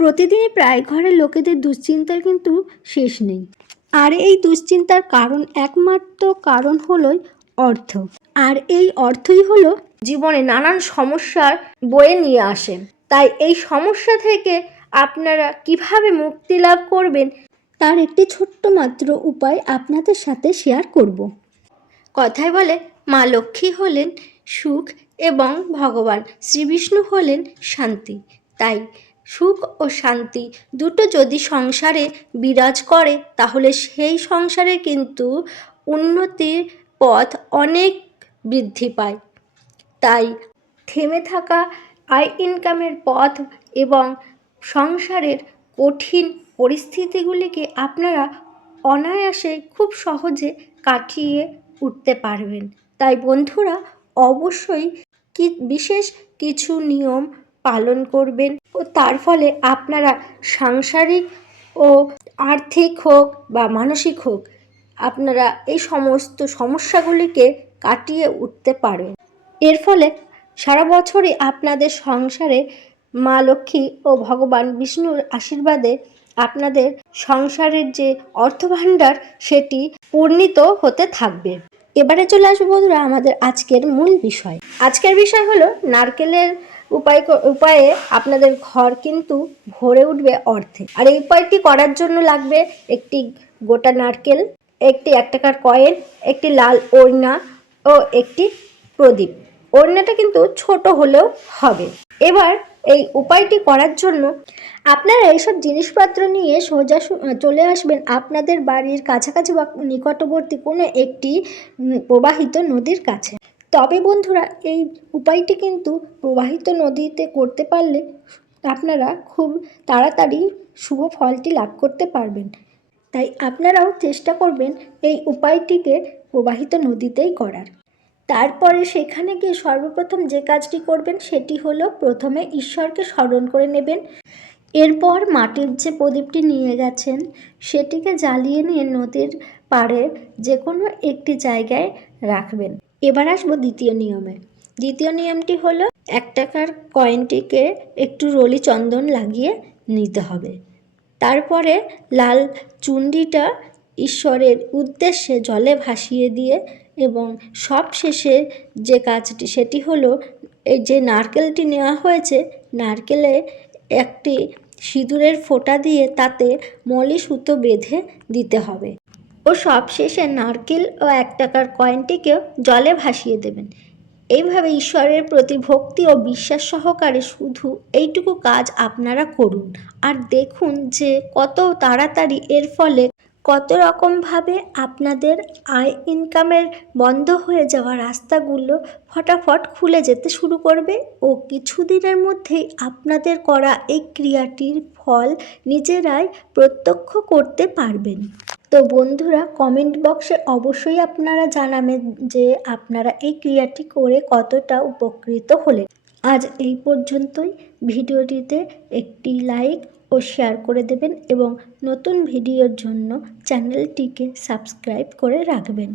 প্রতিদিনই প্রায় ঘরের লোকেদের দুশ্চিন্তার কিন্তু শেষ নেই। আর এই দুশ্চিন্তার কারণ একমাত্র কারণ হলোই অর্থ। আর এই অর্থই হলো জীবনে নানান সমস্যার বয়ে নিয়ে আসে। তাই এই সমস্যা থেকে আপনারা কীভাবে মুক্তি লাভ করবেন তার একটি ছোট্ট মাত্র উপায় আপনাদের সাথে শেয়ার করব। কথায় বলে, মা লক্ষ্মী হলেন সুখ এবং ভগবান। শ্রীবিষ্ণু হলেন শান্তি। তাই সুখ ও শান্তি দুটো যদি সংসারে বিরাজ করে, তাহলে সেই সংসারে কিন্তু উন্নতির পথ অনেক বৃদ্ধি পায়। তাই থেমে থাকা, আয় ইনকামের পথ এবং সংসারের কঠিন পরিস্থিতিগুলিকে আপনারা অনায়াসে খুব সহজে কাটিয়ে উঠতে পারবেন। তাই বন্ধুরা, অবশ্যই কি, বিশেষ কিছু নিয়ম পালন করবেন। ও তার ফলে আপনারা সাংসারিক ও আর্থিক হোক বা মানসিক হোক, আপনারা এই সমস্ত সমস্যাগুলিকে কাটিয়ে উঠতে পারবেন এর ফলে সারা বছরই আপনাদের সংসারে মা লক্ষ্মী ও ভগবান বিষ্ণুর আশীর্বাদে আপনাদের সংসারের যে অর্থভাণ্ডার, সেটি পূর্ণিত হতে থাকবে। এবারে চলে আসব বন্ধুরা আমাদের আজকের মূল বিষয়। আজকের বিষয় হলো নারকেলের উপায় উপায়ে আপনাদের ঘর কিন্তু ভরে উঠবে অর্থে আর এই উপায়টি করার জন্য লাগবে একটি গোটা নারকেল, একটি এক টাকার কয়েন, একটি লাল ওড়না ও একটি প্রদীপ। ওড়নাটা কিন্তু ছোট হলেও হবে। এবার এই উপায়টি করার জন্য আপনারা এইসব জিনিসপত্র নিয়ে সোজা চলে আসবেন আপনাদের বাড়ির কাছাকাছি বা নিকটবর্তী কোনো একটি প্রবাহিত নদীর কাছে। তবে বন্ধুরা, এই উপায়টি কিন্তু প্রবাহিত নদীতে করতে পারলে আপনারা খুব তাড়াতাড়ি শুভ ফলটি লাভ করতে পারবেন। তাই আপনারাও চেষ্টা করবেন এই উপায়টিকে প্রবাহিত নদীতেই করার। তারপরে সেখানে গিয়ে সর্বপ্রথম যে কাজটি করবেন, সেটি হলো প্রথমে ঈশ্বরকে স্মরণ করে নেবেন। এরপর মাটির যে প্রদীপটি নিয়ে গেছেন, সেটিকে জ্বালিয়ে নিয়ে নদীর পাড়ে যে কোনো একটি জায়গায় রাখবেন। এবার আসব দ্বিতীয় নিয়মে। দ্বিতীয় নিয়মটি হলো এক টাকার কয়েনটিকে একটু রলি চন্দন লাগিয়ে নিতে হবে। তারপরে লাল চুন্ডিটা ঈশ্বরের উদ্দেশ্যে জলে ভাসিয়ে দিয়ে এবং সব শেষে যে কাজটি সেটি হলো এই যে নারকেলটি নেওয়া হয়েছে, নারকেলে একটি সিঁদুরের ফোঁটা দিয়ে তাতে মলি সুতো বেঁধে দিতে হবে। ও সব শেষে নারকেল ও এক টাকার কয়েনটিকেও জলে ভাসিয়ে দেবেন। এইভাবে ঈশ্বরের প্রতি ভক্তি ও বিশ্বাস সহকারে শুধু এইটুকু কাজ আপনারা করুন। আর দেখুন যে কত তাড়াতাড়ি এর ফলে কত রকমভাবে আপনাদের আয় ইনকামের বন্ধ হয়ে যাওয়া রাস্তাগুলো ফটাফট খুলে যেতে শুরু করবে ও কিছুদিনের মধ্যেই আপনাদের করা এই ক্রিয়াটির ফল নিজেরাই প্রত্যক্ষ করতে পারবেন। তো বন্ধুরা কমেন্ট বক্সে অবশ্যই আপনারা জানাবেন যে আপনারা এই ক্রিয়াটি করে কতটা উপকৃত হলেন। আজ এই পর্যন্তই। ভিডিওটিতে একটি লাইক ও শেয়ার করে দেবেন এবং নতুন ভিডিওর জন্য চ্যানেলটিকে সাবস্ক্রাইব করে রাখবেন।